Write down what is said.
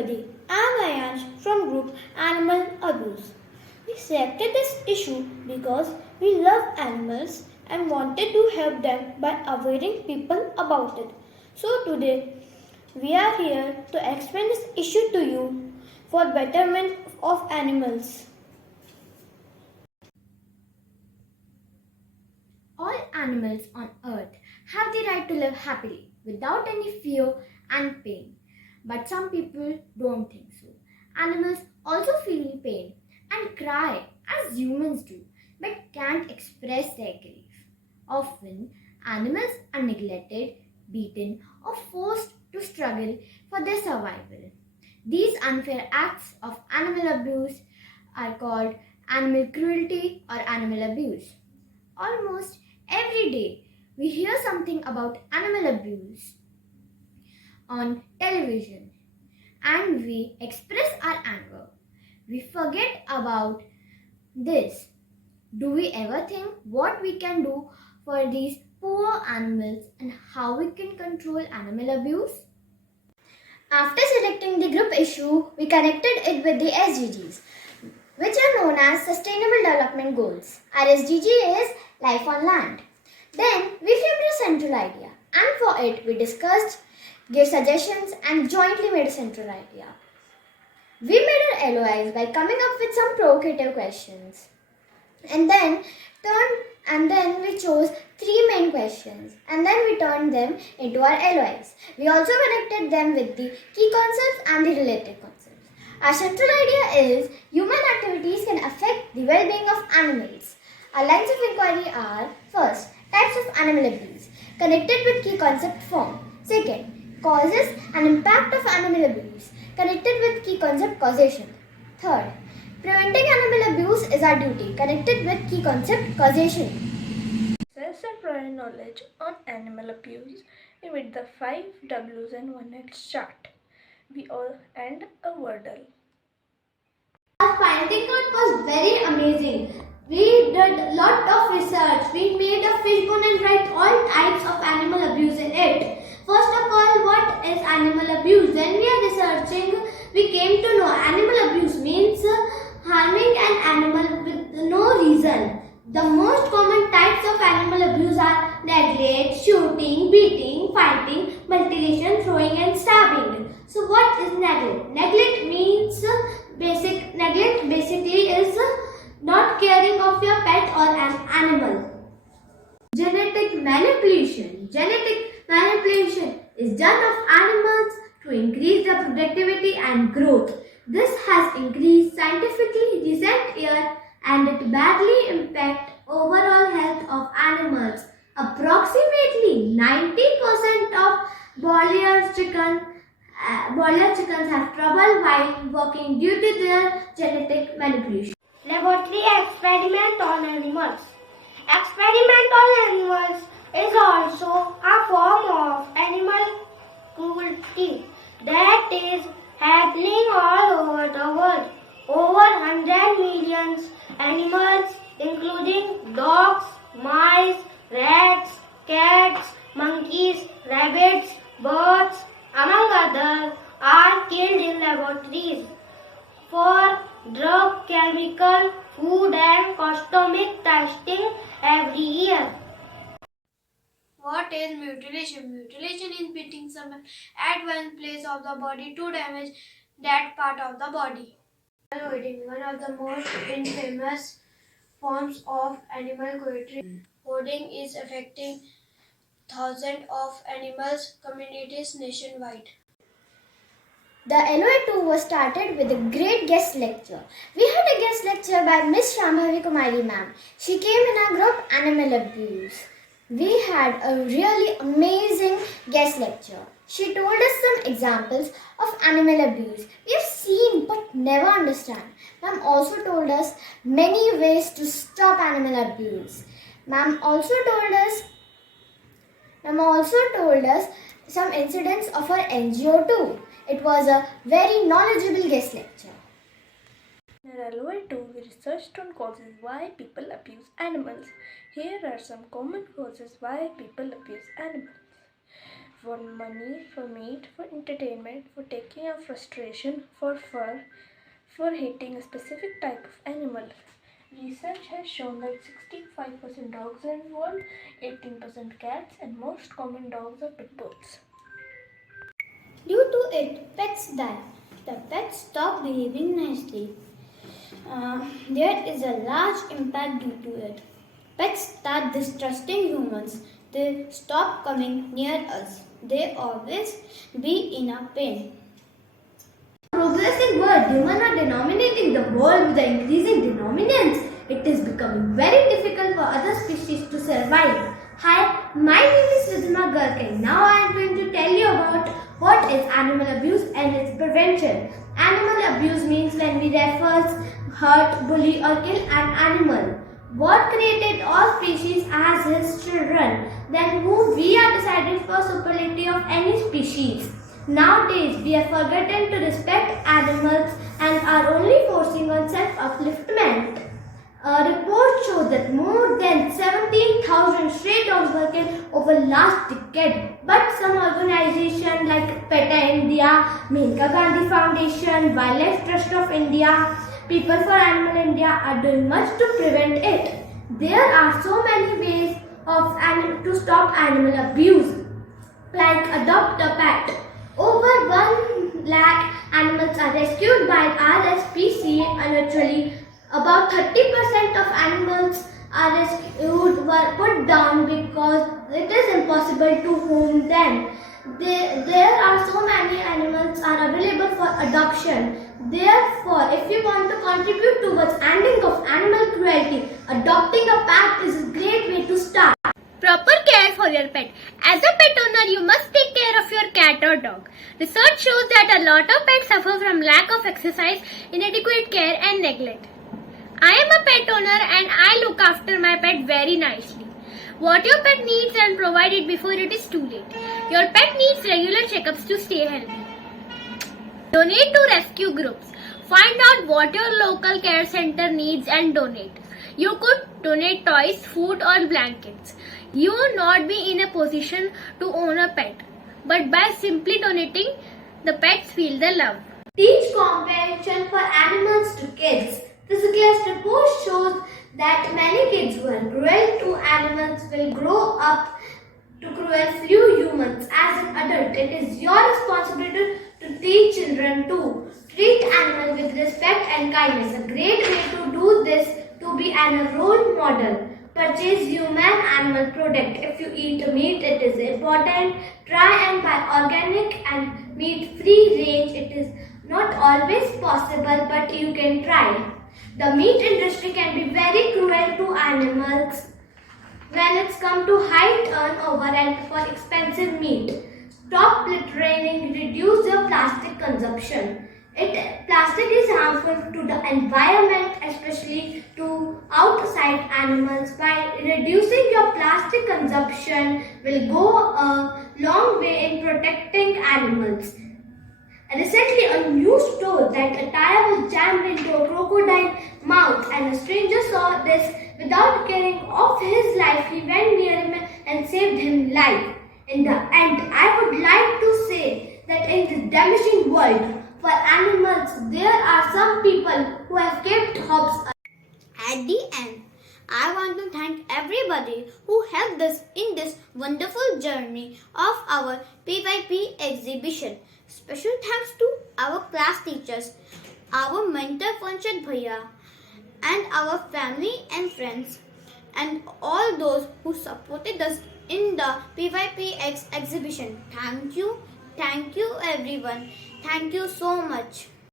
everybody, I'm Ayansh from group Animal Abuse. We selected this issue because we love animals and wanted to help them by awareing people about it. So today we are here to explain this issue to you for betterment of animals. All animals on earth have the right to live happily without any fear and pain. But some people don't think so. Animals also feel pain and cry as humans do, but can't express their grief. Often, animals are neglected, beaten, or forced to struggle for their survival. These unfair acts of animal abuse are called animal cruelty or animal abuse. Almost every day, we hear something about animal abuse on television and we express our anger. We forget about this. Do we ever think what we can do for these poor animals and how we can control animal abuse? After selecting the group issue, we connected it with the SDGs, which are known as Sustainable Development Goals. Our SDG is Life on Land. Then we framed a central idea, and for it we discussed, gave suggestions, and jointly made a central idea. We made our LOIs by coming up with some provocative questions, and then we chose three main questions, and then we turned them into our LOIs. We also connected them with the key concepts and the related concepts. Our central idea is human activities can affect the well-being of animals. Our lines of inquiry are: first, types of animal abuse, connected with key concept form. Second, causes and impact of animal abuse, connected with key concept causation. Third, preventing animal abuse is our duty, connected with key concept causation. Access and prior knowledge on animal abuse with the 5 W's and 1X chart. We all end a wordle. Our finding out was very amazing. We did lot of research. We made a fishbone and write all types of animal abuse in it. First of all, what is animal abuse? When we are researching, we came to know animal abuse means harming an animal with no reason. The most common types of animal abuse are neglect, shooting, beating, fighting, mutilation, throwing and stabbing. So what is neglect? Neglect means neglect basically is not caring of your pet or an animal. Genetic manipulation. Genetic manipulation is done of animals to increase their productivity and growth. This has increased scientifically recent years and it badly impacts overall health of animals. Approximately 90% of broiler chickens have trouble while working due to their genetic manipulation. Laboratory experiment on animals. Experiment on animals is also a form of animal cruelty that is happening all over the world. Over 100 million animals, including dogs, mice, rats, cats, monkeys, rabbits, birds, among others, are killed in laboratories for drug, chemical, food and cosmetic testing every year. What is mutilation? Mutilation is beating someone at one place of the body to damage that part of the body. Hoarding, one of the most infamous forms of animal cruelty. Hoarding is affecting thousands of animals communities nationwide. The LOA2 was started with a great guest lecture. We had a guest lecture by Miss Shambhavi Kumari ma'am. She came in our group Animal Abuse. We had a really amazing guest lecture. She told us some examples of animal abuse we have seen but never understand. Ma'am also told us many ways to stop animal abuse. Ma'am also told us some incidents of her NGO too. It was a very knowledgeable guest lecture. In LOA2, we researched on causes why people abuse animals. Here are some common causes why people abuse animals. For money, for meat, for entertainment, for taking out frustration, for fur, for hating a specific type of animal. Research has shown that 65% dogs are involved, 18% cats, and most common dogs are pit bulls. Due to it, pets die. The pets stop behaving nicely. There is a large impact due to it. Pets start distrusting humans. They stop coming near us. They always be in a pain. Progressing world, humans are denominating the world with the increasing denominants. It is becoming very difficult for other species to survive. Hi, my name is Rizma Garg and now I am going to tell you about what is animal abuse and its prevention. Animal abuse means when we refer, hurt, bully or kill an animal. God created all species as His children, then who we are decided for superiority of any species. Nowadays, we have forgotten to respect animals and are only forcing on self-upliftment. A report shows that more than 17,000 stray dogs were killed over last decade. But some organizations like PETA India, Menka Gandhi Foundation, Wildlife Trust of India, People for Animal India are doing much to prevent it. There are so many ways to stop animal abuse, like adopt a pet. Over 1 lakh animals are rescued by RSPCA annually. About 30% of animals are rescued were put down because it is impossible to home them. There are so many animals are available for adoption. Therefore, if you want to contribute towards ending of animal cruelty, adopting a pet is a great way to start. Proper care for your pet. As a pet owner, you must take care of your cat or dog. Research shows that a lot of pets suffer from lack of exercise, inadequate care and neglect. I am a pet owner and I look after my pet very nicely. What your pet needs and provide it before it is too late. Your pet needs regular checkups to stay healthy. Donate to rescue groups. Find out what your local care center needs and donate. You could donate toys, food or blankets. You will not be in a position to own a pet, but by simply donating, the pets feel the love. Teach compassion for animals to kids. Physical report shows that many kids who are cruel to animals will grow up to cruel few humans. As an adult, it is your responsibility to teach children to treat animals with respect and kindness. A great way to do this to be a role model. Purchase human-animal product. If you eat meat, it is important. Try and buy organic and meat-free range. It is not always possible, but you can try. The meat industry can be very cruel to animals when it's come to high turnover and for expensive meat. Stop littering, reduce your plastic consumption. Plastic is harmful to the environment, especially to outside animals. By reducing your plastic consumption will go a long way in protecting animals. Recently, a news told that a tire was jammed into a crocodile mouth and a stranger saw this. Without caring of his life, he went near him and saved him life. In the end, I would like to say that in this damaging world for animals, there are some people who have kept hopes. At the end, I want to thank everybody who helped us in this wonderful journey of our PYP exhibition. Special thanks to our class teachers, our mentor Panchad Bhaiya, and our family and friends, and all those who supported us in the PYPX exhibition. Thank you everyone. Thank you so much.